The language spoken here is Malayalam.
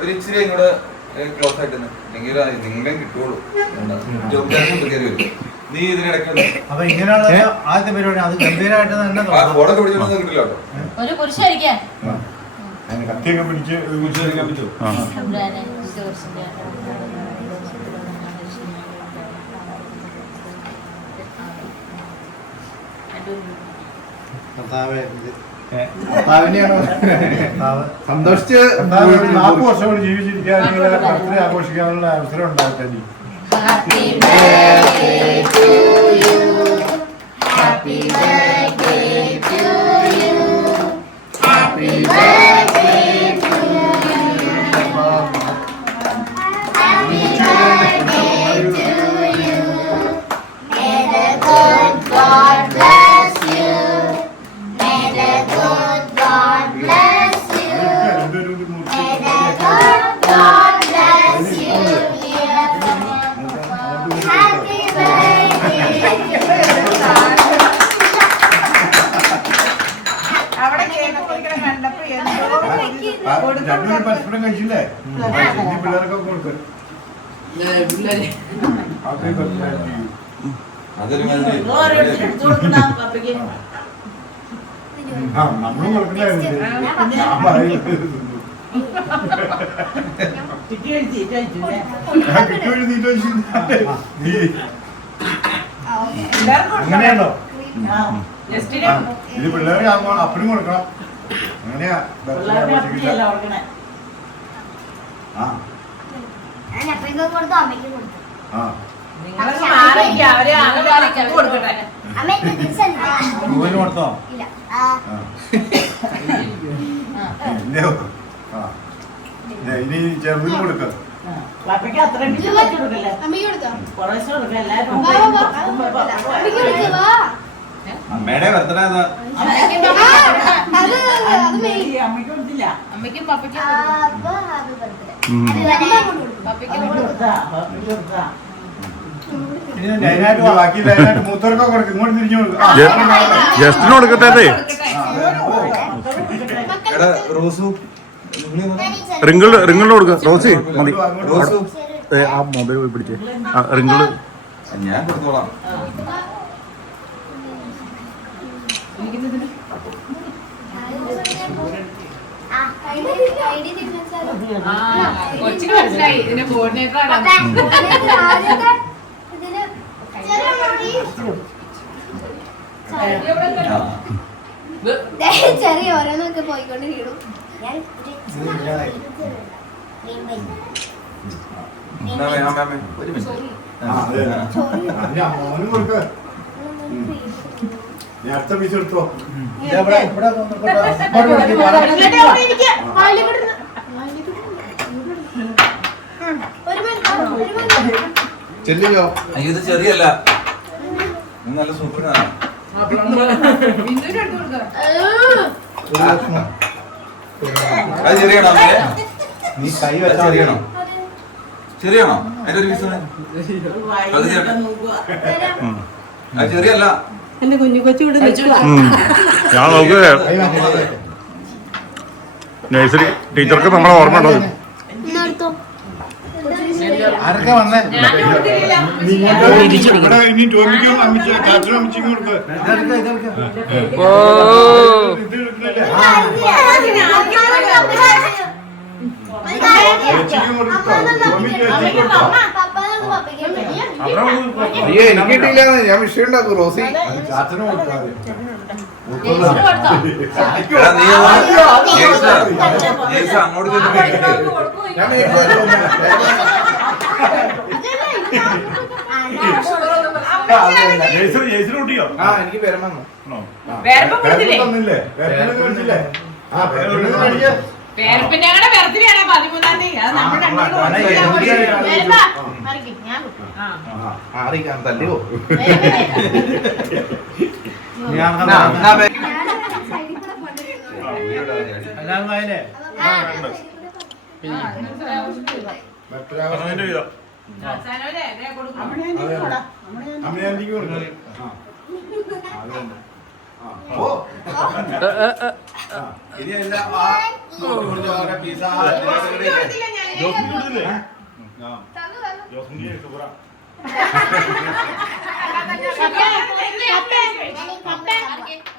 ഒരു ഇച്ചിരി ഇങ്ങോട്ട് ക്ലോസ് ആയിട്ട്. അല്ലെങ്കിൽ നിങ്ങളെ കിട്ടുള്ളൂ. നീ ഇതിനിടയ്ക്ക് അപ്പൊ ഇങ്ങനെയുള്ള ആദ്യത്തെ പരിപാടി അത് ഗംഭീരമായിട്ട് തന്നെ. ബോർഡൊക്കെ പിടിച്ചോണ്ട് കിട്ടില്ല കേട്ടോ. ഒരു കുരിശടിക്കാൻ അതിന് കത്തിയൊക്കെ പിടിച്ച് ഉച്ചരിക്കാൻ പറ്റുമോ? കർത്താവേ, സന്തോഷിച്ച് നാൽപ്പത് വർഷം കൂടി ജീവിച്ചിരിക്കാനുള്ള ബർത്ത്ഡേ ആഘോഷിക്കാനുള്ള അവസരം ഉണ്ടാകട്ടെ നീ. Happy birthday to you. Happy birthday അങ്ങനെയാണോ? ഇത് പിള്ളേരെ ആകുമ്പോൾ അപ്പനും കൊടുക്കണം. അങ്ങനെയാ. ഞാൻ കൊടുത്തു അമ്മയ്ക്ക് ഇനി ചെറുതിന് കൊടുക്ക. അമ്മയുടെ ബർത്ത്ഡേ അത് അമ്മയ്ക്കും പപ്പയ്ക്കും ജസ്റ്റിന് കൊടുക്കട്ടെ എടാ റോസു. ചെറുത് റിങ്കിൾ കൊടുക്ക. റോസി മതി. റോസു. ആ മൊബൈൽ പോയി പിടിച്ചേ. ആ റിങ്കിൾ. ഞാൻ കൊടുത്തോളാം. ആ, മനസ്സിലായി. ഇതിന്റെ കോർഡിനേറ്റർ ചെറിയ ഓരോന്നൊക്കെ പോയിക്കൊണ്ടിരിക്കണം ഞാൻ ഒരു green bike. അമ്മേ, അമ്മേ, അമ്മേ, ഒരു മിനിറ്റ് ആ, അതെ. ആ, ഇനി മോനും കൊടുക്ക നീ അടുത്ത പീസ് എടുത്തോ ഇത് ഇവിടെ ഇവിടെ കൊണ്ട് കൊടുത്തോ. ഇങ്ങോട്ട് കൊടുക്ക്, പോരാ. ഇങ്ങോട്ട് അവിടെ ഇരിക്കുക. വായിൽ കിടന്ന്. ഒരു മിനിറ്റ് ഒരു മിനിറ്റ് ചെല്ലിയോ? അയ്യോ ഇത് ചെറിയല്ല. നല്ല സൂപ്പറാണ് അത് ചെറിയണോ അമ്മേ? നീ കൈ അത് വെച്ചാൽ ചെറിയണോ? ചെറിയണോ അതിന്റെ ഒരു പീസ് അത് ചേട്ടാ. വായിലിട്ട് നോക്കുക. അത് ചെറിയല്ല. എന്റെ കുഞ്ഞു കൊച്ചു ഇവിടെ. ഞാൻ നോക്കുക നഴ്സറി ടീച്ചർക്ക് നമ്മളെ ഓർമ്മ ഉണ്ടോ ഇന്നെടുത്തോ ആരൊക്കെ വന്നേ? ഇവിടെ ഇനി ടോമിക്കും അമ്മിച്ച് കാറ്റിനും അമ്മിച്ചും കൊടുത്തോ. പപ്പയ്ക്ക് അയ്യേ എനിക്ക് കിട്ടിയില്ല ഞാൻ വിഷയം ഉണ്ടാക്കും റോസി. ചാച്ചനും അങ്ങോട്ട് ഞാൻ ആ എനിക്ക് മേടിക്കാം വേറെപ്പിന്റെ ഞങ്ങളുടെ ബർത്ത്ഡേയാണ് പതിമൂന്നാം തീയതി അത് ആ. ആറിക്കാൻ തല്ലിയോ എല്ലാവരും ആയില്ലേ സനോരെ, ദേ കൊടുക്കണം. അമ്മയാന്റിക്ക് കൊടുക്കാം. ആ. അത് തന്നെ. ഓ ഇനി എല്ലാം പീസ ജോസിന്റെ